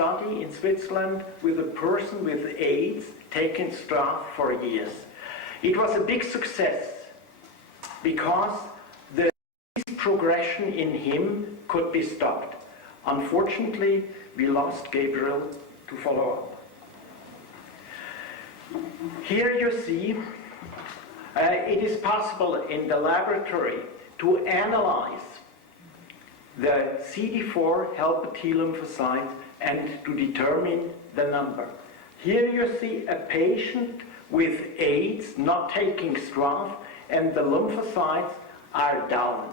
study in Switzerland with a person with AIDS taking Strath for years. It was a big success because the progression in him could be stopped. Unfortunately, we lost Gabriel to follow up. Here you see it is possible in the laboratory to analyze the CD4 helper T lymphocytes and to determine the number. Here you see a patient with AIDS not taking Strath, and the lymphocytes are down.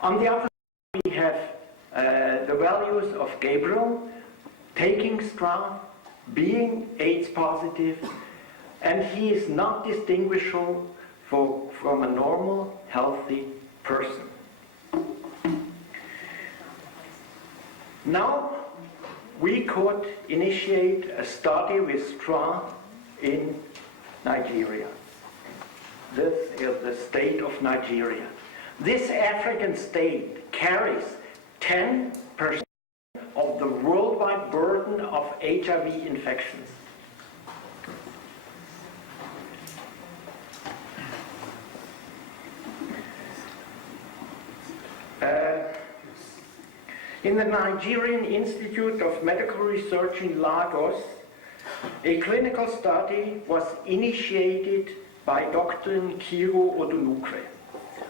On the other side, we have the values of Gabriel taking Strath, being AIDS positive, and he is not distinguishable from a normal, healthy person. Now, we could initiate a study with Strath in Nigeria. This is the state of Nigeria. This African state carries 10% of the worldwide burden of HIV infections. In the Nigerian Institute of Medical Research in Lagos, a clinical study was initiated by Dr. Nkiru Odunukwe.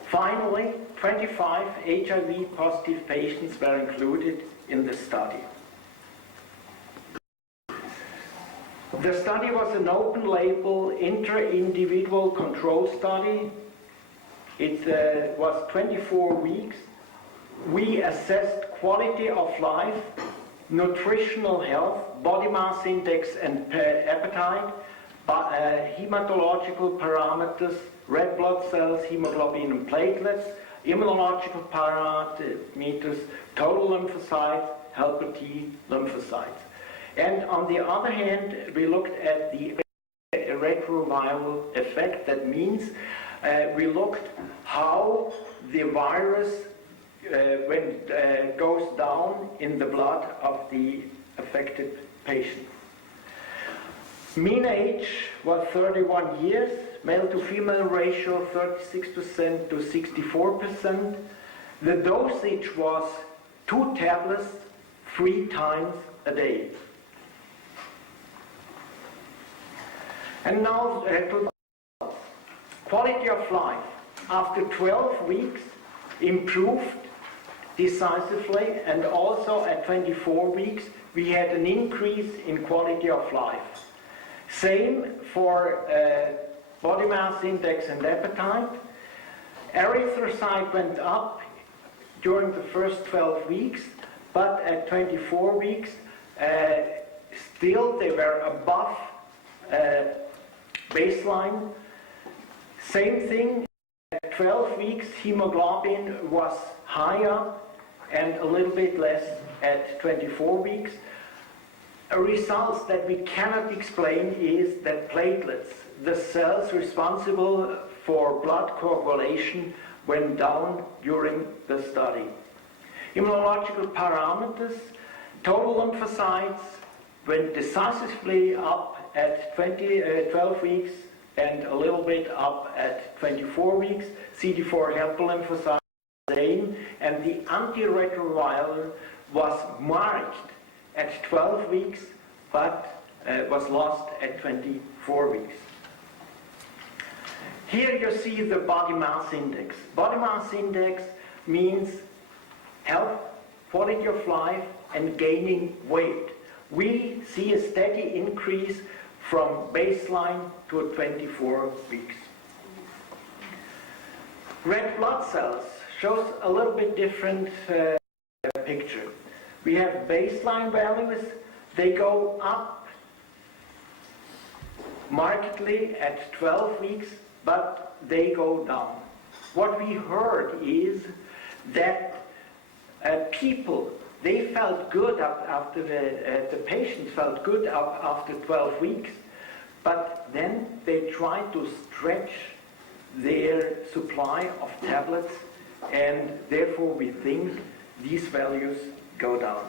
Finally, 25 HIV-positive patients were included in the study. The study was an open-label, inter-individual control study. It was 24 weeks. We assessed quality of life, nutritional health, body mass index and appetite, hematological parameters, red blood cells, hemoglobin and platelets, immunological parameters, total lymphocytes, helper T lymphocytes. And on the other hand, we looked at the retroviral effect. That means we looked how the virus goes down in the blood of the affected patient. Mean age was 31 years, male to female ratio 36% to 64%. The dosage was 2 tablets 3 times a day. And now to the quality of life. After 12 weeks, improved decisively, and also at 24 weeks, we had an increase in quality of life. Same for body mass index and appetite. Erythrocyte went up during the first 12 weeks, but at 24 weeks, still they were above baseline. Same thing, at 12 weeks, hemoglobin was higher and a little bit less at 24 weeks. Results that we cannot explain is that platelets, the cells responsible for blood coagulation, went down during the study. Immunological parameters, total lymphocytes went decisively up at 12 weeks and a little bit up at 24 weeks. CD4 helper lymphocytes same, and the antiretroviral was marked at 12 weeks, but was lost at 24 weeks. Here you see the body mass index. Body mass index means health, quality of life, and gaining weight. We see a steady increase from baseline to 24 weeks. Red blood cells shows a little bit different picture. We have baseline values. They go up markedly at 12 weeks, but they go down. What we heard is that people, they felt good after the patients felt good after 12 weeks, but then they tried to stretch their supply of tablets, and therefore we think these values go down.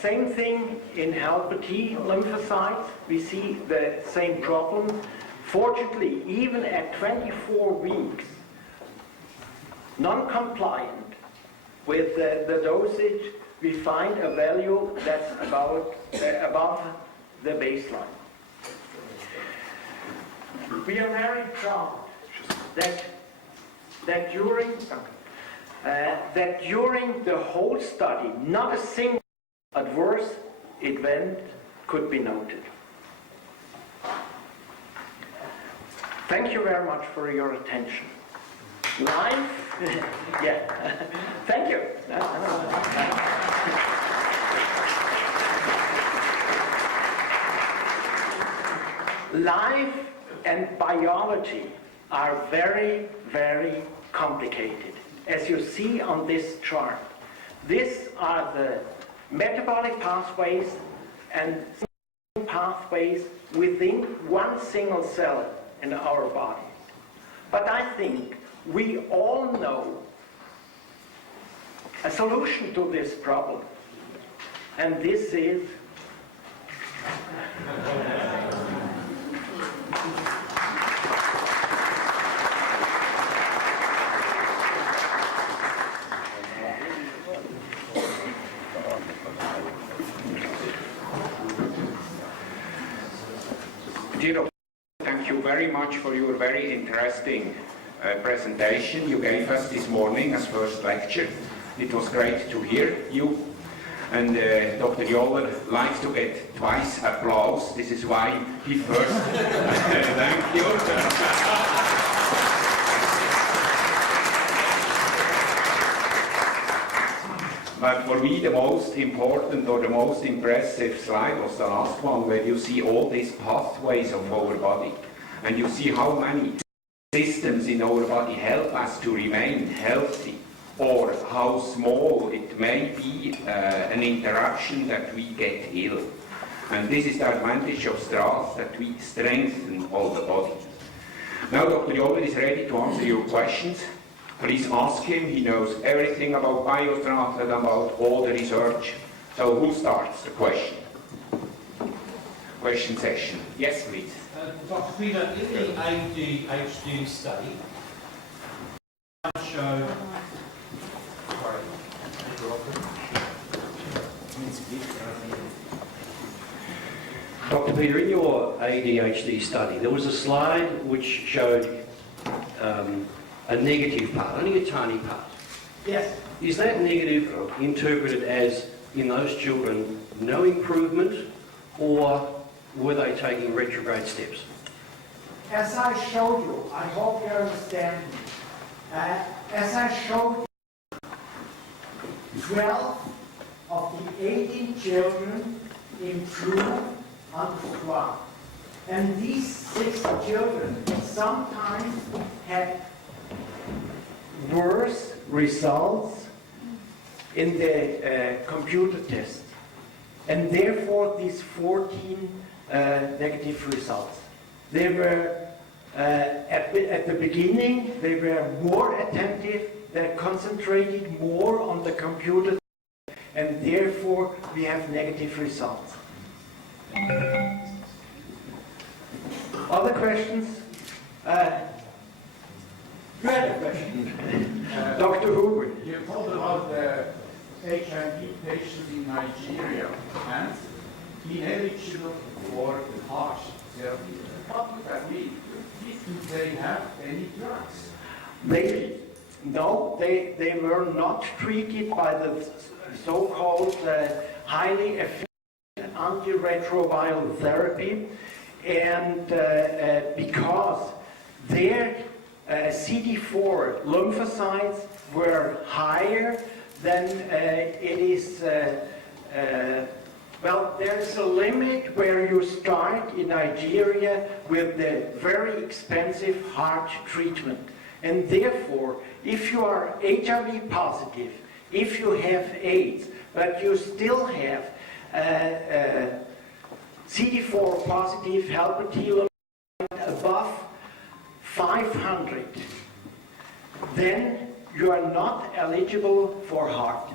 Same thing in helper T lymphocytes. We see the same problem. Fortunately, even at 24 weeks, non-compliant with the dosage, we find a value that's above the baseline. We are very proud that during the whole study, not a single adverse event could be noted. Thank you very much for your attention. Live? Yeah. Thank you. Life and biology are very, very complicated. As you see on this chart, these are the metabolic pathways and pathways within one single cell in our body. But I think we all know a solution to this problem, and this is thank you very much for your very interesting presentation you gave us this morning as first lecture. It was great to hear you. And Dr. Joller likes to get twice applause. This is why he first. Thank you. But for me, the most important or the most impressive slide was the last one, where you see all these pathways of our body. And you see how many systems in our body help us to remain healthy, or how small it may be an interruption that we get ill. And this is the advantage of Strath, that we strengthen all the body. Now Dr. Joller is ready to answer your questions. Please ask him. He knows everything about biostrath and about all the research. So who starts the question session? Yes, please. Dr. Peter, in the ADHD study, showed. Dr. Peter, in your ADHD study, there was a slide which showed a negative part, only a tiny part. yes. Is that negative interpreted as, in those children, no improvement, or were they taking retrograde steps? As I showed you, I hope you understand me. As I showed you, 12 of the 18 children improved under 12. And these 6 children sometimes had Worse results in the computer test, and therefore these 14 negative results. They were at the beginning, they were more attentive, they concentrated more on the computer, and therefore we have negative results. Other questions? You had a question. Dr. Huber. You talked about the HIV patients in Nigeria and ineligible for the HARSH therapy. What would that mean? Did they have any drugs? They were not treated by the so-called highly effective antiretroviral therapy, and because their CD4 lymphocytes were higher than it is. Well, there's a limit where you start in Nigeria with the very expensive heart treatment. And therefore, if you are HIV positive, if you have AIDS, but you still have CD4 positive helper T lymphocyte above 500, then you are not eligible for heart.